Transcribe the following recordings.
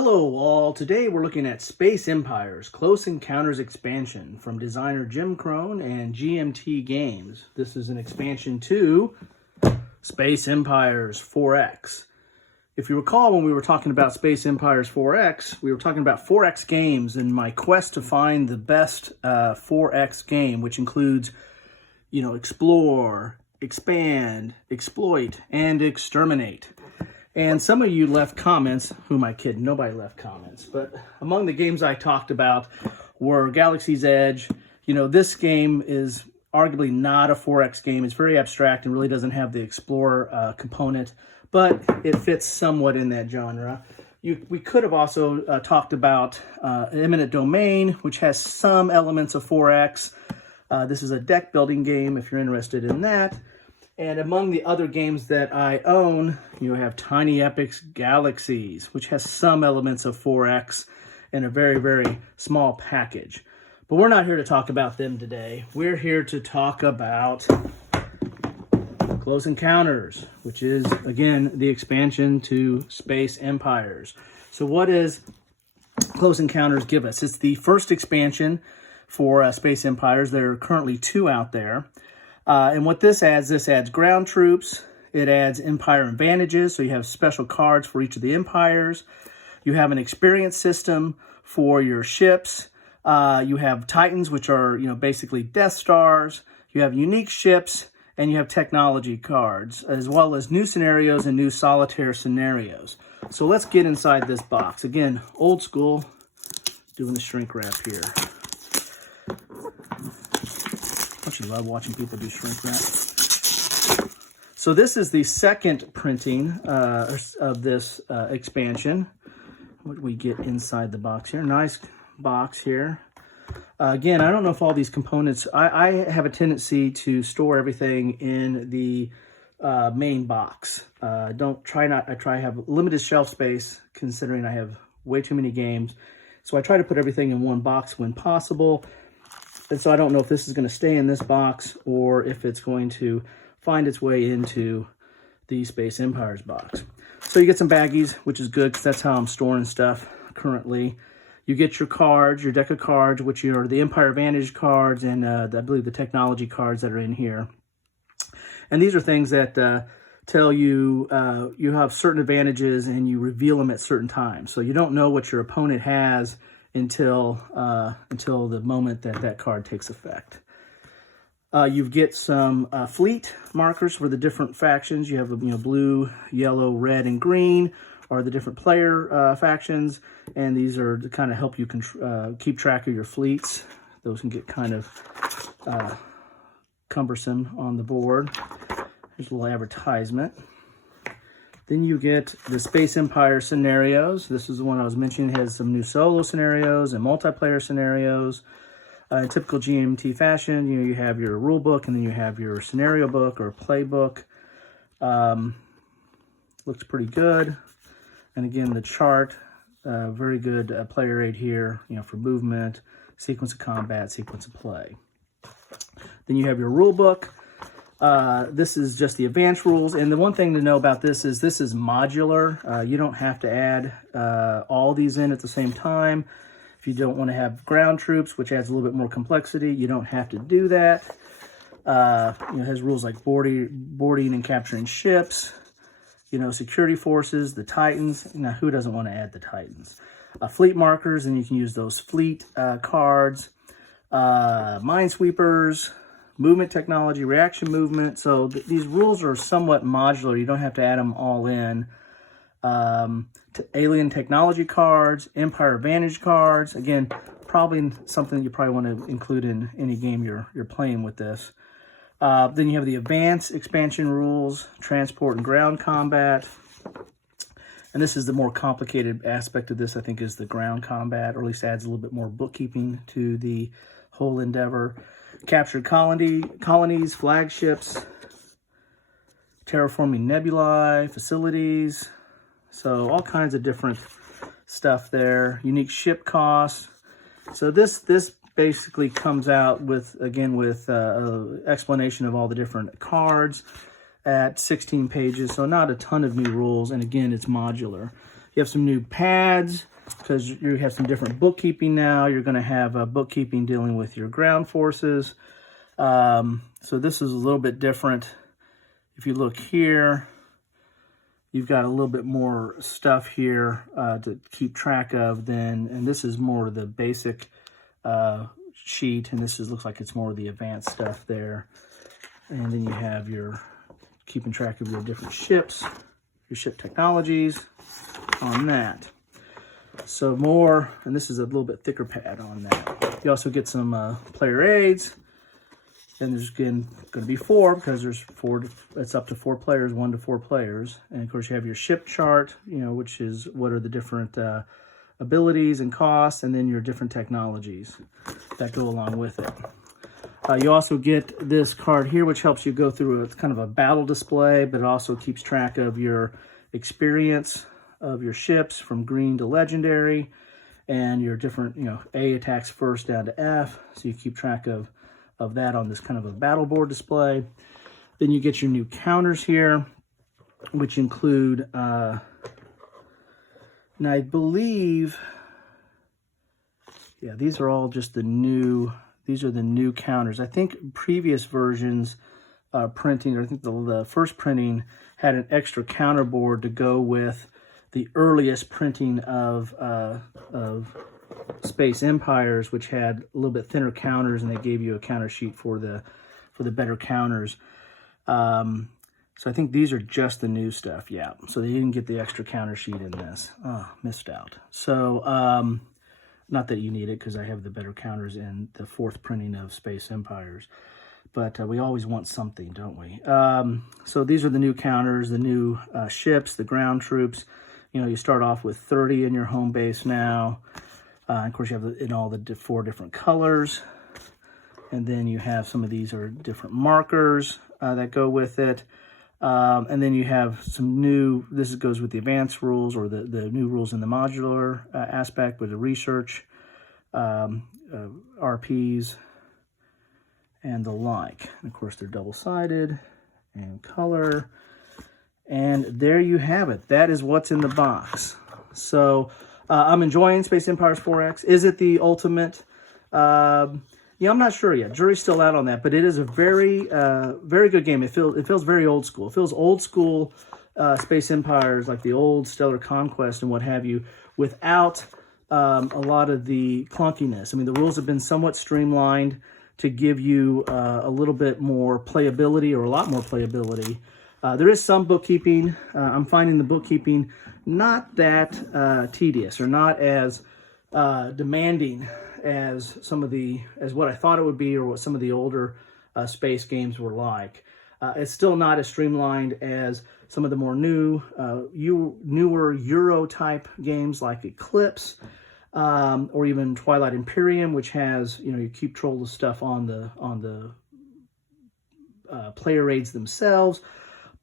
Hello all, today we're looking at Space Empires Close Encounters expansion from designer Jim Crone and GMT Games. This is an expansion to Space Empires 4X. If you recall, when we were talking about Space Empires 4X, we were talking about 4X games and my quest to find the best 4X game, which includes, explore, expand, exploit, and exterminate. And some of you left comments. Who am I kidding? Nobody left comments. But among the games I talked about were Galaxy's Edge. This game is arguably not a 4X game. It's very abstract and really doesn't have the explorer component, but it fits somewhat in that genre. We could have also talked about Eminent Domain, which has some elements of 4X. This is a deck building game if you're interested in that. And among the other games that I own, you have Tiny Epic's Galaxies, which has some elements of 4X in a very, very small package. But we're not here to talk about them today. We're here to talk about Close Encounters, which is, again, the expansion to Space Empires. So what does Close Encounters give us? It's the first expansion for Space Empires. There are currently 2 out there. And what this adds ground troops. It adds empire advantages, so you have special cards for each of the empires. You have an experience system for your ships. You have Titans, which are basically Death Stars. You have unique ships, and you have technology cards, as well as new scenarios and new solitaire scenarios. So let's get inside this box. Again, old school, doing the shrink wrap here. Don't you love watching people do shrink wrap? So this is the second printing of this expansion. What do we get inside the box here? Nice box here. Again, I don't know if all these components, I have a tendency to store everything in the main box. I try to have limited shelf space considering I have way too many games. So I try to put everything in one box when possible. And so I don't know if this is going to stay in this box or if it's going to find its way into the Space Empires box. So you get some baggies, which is good because that's how I'm storing stuff currently. You get your cards, your deck of cards, which are the Empire Advantage cards and I believe the technology cards that are in here. And these are things that tell you you have certain advantages and you reveal them at certain times. So you don't know what your opponent has until the moment that card takes effect. You get some fleet markers for the different factions. You have blue, yellow, red, and green are the different player factions, and these are to kind of help you keep track of your fleets. Those can get kind of cumbersome on the board. Here's a little advertisement. Then you get the Space Empire scenarios. This is the one I was mentioning. It has some new solo scenarios and multiplayer scenarios. In typical GMT fashion, you have your rule book and then you have your scenario book or playbook. Looks pretty good. And again, the chart, very good player aid here, for movement, sequence of combat, sequence of play. Then you have your rule book. This is just the advanced rules. And the one thing to know about this is modular. You don't have to add all these in at the same time. If you don't want to have ground troops, which adds a little bit more complexity, you don't have to do that. It has rules like boarding and capturing ships, security forces, the Titans. Now, who doesn't want to add the Titans? Fleet markers, and you can use those fleet cards. Minesweepers, movement technology, reaction movement. So these rules are somewhat modular. You don't have to add them all in. Alien technology cards, Empire Advantage cards. Again, probably something you probably want to include in any game you're playing with this. Then you have the advanced expansion rules, transport and ground combat. And this is the more complicated aspect of this, I think, is the ground combat, or at least adds a little bit more bookkeeping to the whole endeavor. Captured colonies, flagships, terraforming nebulae, facilities. So all kinds of different stuff there. Unique ship costs. So this basically comes out with an explanation of all the different cards at 16 pages. So not a ton of new rules. And again, it's modular. You have some new pads because you have some different bookkeeping now. You're going to have bookkeeping dealing with your ground forces. So this is a little bit different. If you look here, you've got a little bit more stuff here to keep track of than, and this is more of the basic sheet, and this looks like it's more of the advanced stuff there. And then you have your keeping track of your different ships, your ship technologies on that. So more, and this is a little bit thicker pad on that. You also get some player aids. And there's again going to be 4 because there's 4. It's up to 4 players, 1 to 4 players. And of course you have your ship chart, you know, which is what are the different abilities and costs, and then your different technologies that go along with it. You also get this card here, which helps you go through. It's kind of a battle display, but it also keeps track of your experience of your ships from green to legendary, and your different, you know, A attacks first down to F. So you keep track of that on this kind of a battle board display. Then you get your new counters here, which include, and I believe, yeah, these are all just these are the new counters. I think previous versions printing, or I think the first printing had an extra counter board to go with the earliest printing of Space Empires, which had a little bit thinner counters, and they gave you a counter sheet for the better counters. So I think these are just the new stuff, yeah. So they didn't get the extra counter sheet in this. Oh, missed out. So not that you need it, because I have the better counters in the 4th printing of Space Empires. But we always want something, don't we? So these are the new counters, the new ships, the ground troops. You know, you start off with 30 in your home base now. Of course, you have in all the 4 different colors. And then you have some of these are different markers that go with it. And then you have some new, this goes with the advanced rules, or the new rules in the modular aspect with the research, RPs, and the like. And of course, they're double-sided and color. And there you have it. That is what's in the box. So I'm enjoying Space Empires 4X. Is it the ultimate? Yeah, I'm not sure yet. Jury's still out on that, but it is a very, very good game. It feels very old school. It feels old school Space Empires, like the old Stellar Conquest and what have you, without a lot of the clunkiness. I mean, the rules have been somewhat streamlined to give you a little bit more playability, or a lot more playability. There is some bookkeeping. I'm finding the bookkeeping not that tedious, or not as demanding as what I thought it would be, or what some of the older space games were like. It's still not as streamlined as some of the more newer Euro type games like Eclipse, or even Twilight Imperium, which has, you know, you keep track of stuff on the player aids themselves.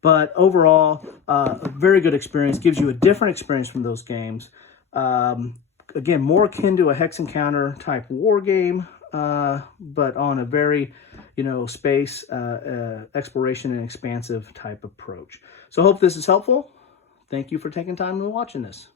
But overall, a very good experience. Gives you a different experience from those games. Again, more akin to a Hex Encounter type war game, but on a very, you know, space exploration and expansive type approach. So I hope this is helpful. Thank you for taking time and watching this.